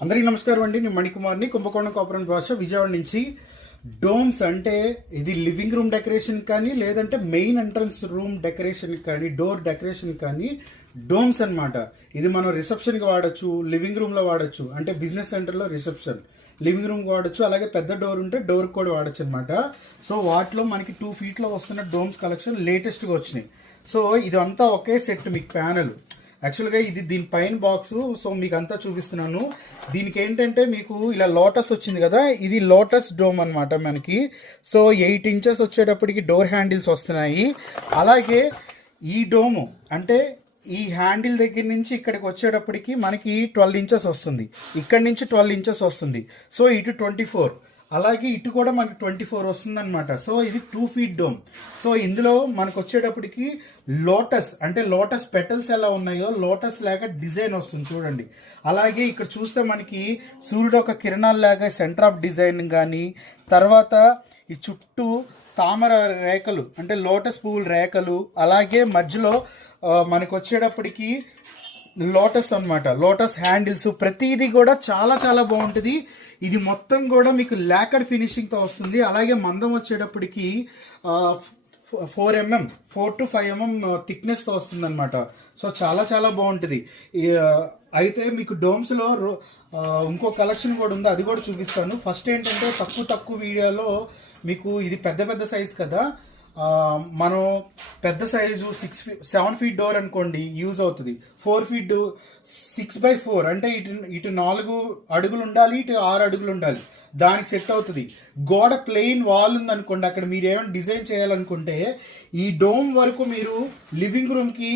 అందరికీ నమస్కారం అండి. నేను మణికుమార్ని, కుంభకోణం కోఆపరేటివ్ భాష విజయవాడ నుంచి. డోమ్స్ అంటే ఇది లివింగ్ రూమ్ డెకరేషన్ కానీ, లేదంటే మెయిన్ ఎంట్రన్స్ రూమ్ డెకరేషన్ కానీ, డోర్ డెకరేషన్ కానీ డోమ్స్ అన్నమాట. ఇది మనం రిసెప్షన్కి వాడచ్చు, లివింగ్ రూమ్లో వాడచ్చు. అంటే బిజినెస్ సెంటర్లో రిసెప్షన్, లివింగ్ రూమ్ వాడచ్చు, అలాగే పెద్ద డోర్ ఉంటే డోర్ కూడా వాడచ్చు అనమాట. సో వాటిలో మనకి 2 feet వస్తున్న డోమ్స్ కలెక్షన్ లేటెస్ట్గా వచ్చినాయి. సో ఇదంతా ఒకే సెట్ మీకు ప్యానల్. యాక్చువల్గా ఇది దీనిపైన బాక్స్. సో మీకు అంతా చూపిస్తున్నాను. దీనికి ఏంటంటే మీకు ఇలా లోటస్ వచ్చింది కదా, ఇది లోటస్ డోమ్ అనమాట మనకి. సో 8 inches వచ్చేటప్పటికి డోర్ హ్యాండిల్స్ వస్తున్నాయి. అలాగే ఈ డోము అంటే ఈ హ్యాండిల్ దగ్గర నుంచి ఇక్కడికి వచ్చేటప్పటికి మనకి 12 inches వస్తుంది, ఇక్కడ నుంచి 12 inches వస్తుంది. సో ఇటు 24, అలాగే ఇటు కూడా మనకి 24 వస్తుంది అనమాట. సో ఇది 2 feet డోమ్. సో ఇందులో మనకు వచ్చేటప్పటికి లోటస్ అంటే లోటస్ పెటల్స్ ఎలా ఉన్నాయో లోటస్ లాగా డిజైన్ వస్తుంది చూడండి. అలాగే ఇక్కడ చూస్తే మనకి సూర్యుడు ఒక కిరణాల లాగా సెంటర్ ఆఫ్ డిజైన్ కానీ, తర్వాత ఈ చుట్టూ తామర రేఖలు అంటే లోటస్ పువ్వుల రేఖలు, అలాగే మధ్యలో మనకు వచ్చేటప్పటికి లోటస్ అన్నమాట, లోటస్ హ్యాండిల్స్, ప్రతిదీ కూడా చాలా చాలా బాగుంటుంది. ఇది మొత్తం కూడా మీకు లాకర్ ఫినిషింగ్తో వస్తుంది. అలాగే మందం వచ్చేటప్పటికి 4 to 5 mm థిక్నెస్తో వస్తుంది అనమాట. సో చాలా చాలా బాగుంటుంది. అయితే మీకు డోమ్స్లో ఇంకో కలెక్షన్ కూడా ఉంది, అది కూడా చూపిస్తాను. ఫస్ట్ ఏంటంటే తక్కువ వీడియోలో మీకు ఇది పెద్ద సైజ్ కదా, మనం పెద్ద సైజు 7 feet డోర్ అనుకోండి యూజ్ అవుతుంది. 4 feet 6x4 అంటే ఇటు 4 అడుగులు ఉండాలి, ఇటు 6 అడుగులు ఉండాలి, దానికి సెట్ అవుతుంది. గోడ ప్లెయిన్ వాల్ ఉందనుకోండి, అక్కడ మీరు ఏమైనా డిజైన్ చేయాలనుకుంటే ఈ డోమ్ వరకు మీరు లివింగ్ రూమ్కి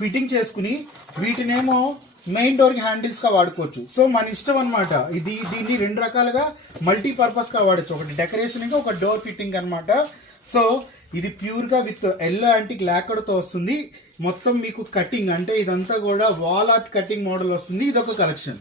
ఫిట్టింగ్ చేసుకుని వీటినేమో మెయిన్ డోర్కి హ్యాండిల్స్గా వాడుకోవచ్చు. సో మన ఇష్టం అనమాట. దీన్ని 2 రకాలుగా మల్టీపర్పస్గా వాడచ్చు, ఒకటి డెకరేషన్గా, ఒక డోర్ ఫిట్టింగ్ అనమాట. సో ఇది ప్యూర్గా విత్ ఎల్లో యాంటిక్ లాకర్తో వస్తుంది. మొత్తం మీకు కటింగ్ అంటే ఇదంతా కూడా వాల్ ఆర్ట్ కటింగ్ మోడల్ వస్తుంది. ఇదొక కలెక్షన్.